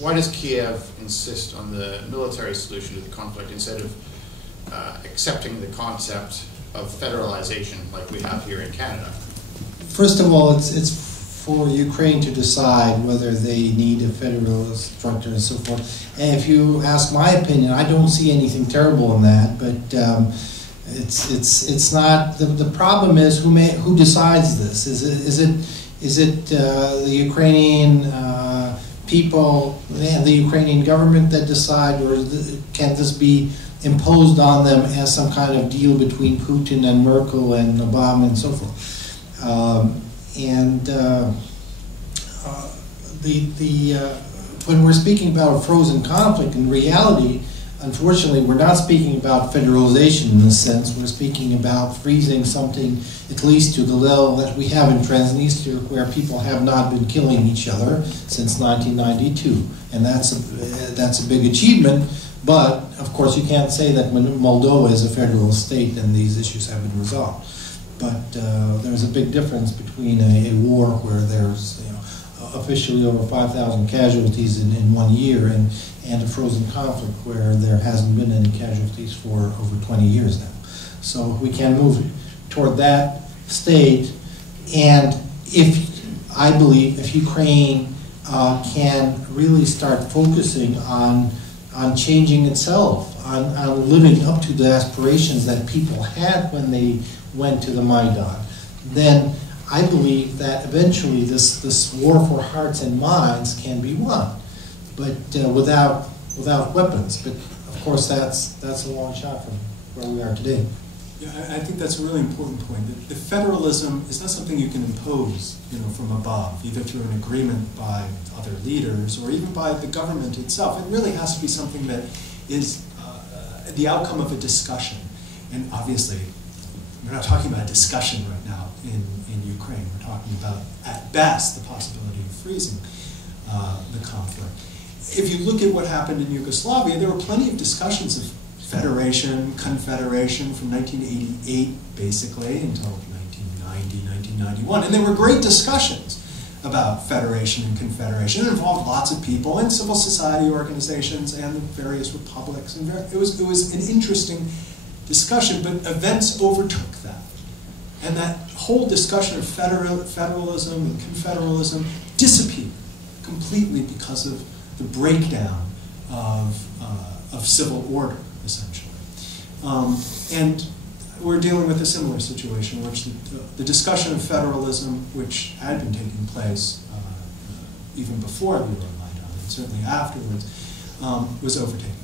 why does Kyiv insist on the military solution to the conflict instead of accepting the concept of federalization like we have here in Canada? First of all, it's for Ukraine to decide whether they need a federal structure and so forth. And if you ask my opinion, I don't see anything terrible in that. But it's not the problem is who decides this? Is it the Ukrainian people and the Ukrainian government that decide, or can this be imposed on them as some kind of deal between Putin and Merkel and Obama and so forth? When we're speaking about a frozen conflict, in reality, unfortunately, we're not speaking about federalization in a sense. We're speaking about freezing something at least to the level that we have in Transnistria, where people have not been killing each other since 1992, and that's a big achievement. But of course, you can't say that Moldova is a federal state and these issues have been resolved. But there's a big difference between a war where there's officially over 5,000 casualties in 1 year and a frozen conflict where there hasn't been any casualties for over 20 years now. So we can move toward that state, and I believe if Ukraine can really start focusing on changing itself, on living up to the aspirations that people had when they went to the Maidan, then I believe that eventually this war for hearts and minds can be won, but without weapons. But of course, that's a long shot from where we are today. Yeah, I think that's a really important point. The federalism is not something you can impose, from above, either through an agreement by other leaders or even by the government itself. It really has to be something that is the outcome of a discussion. And obviously, we're not talking about a discussion right now in Ukraine. We're talking about, at best, the possibility of freezing the conflict. If you look at what happened in Yugoslavia, there were plenty of discussions of federation, confederation from 1988, basically, until 1990, 1991. And there were great discussions about federation and confederation. It involved lots of people and civil society organizations and the various republics. And it was an interesting discussion, but events overtook that. And that whole discussion of federalism and confederalism disappeared completely because of the breakdown of civil order, essentially. And we're dealing with a similar situation in which the discussion of federalism, which had been taking place even before the Euromaidan, and certainly afterwards, was overtaken.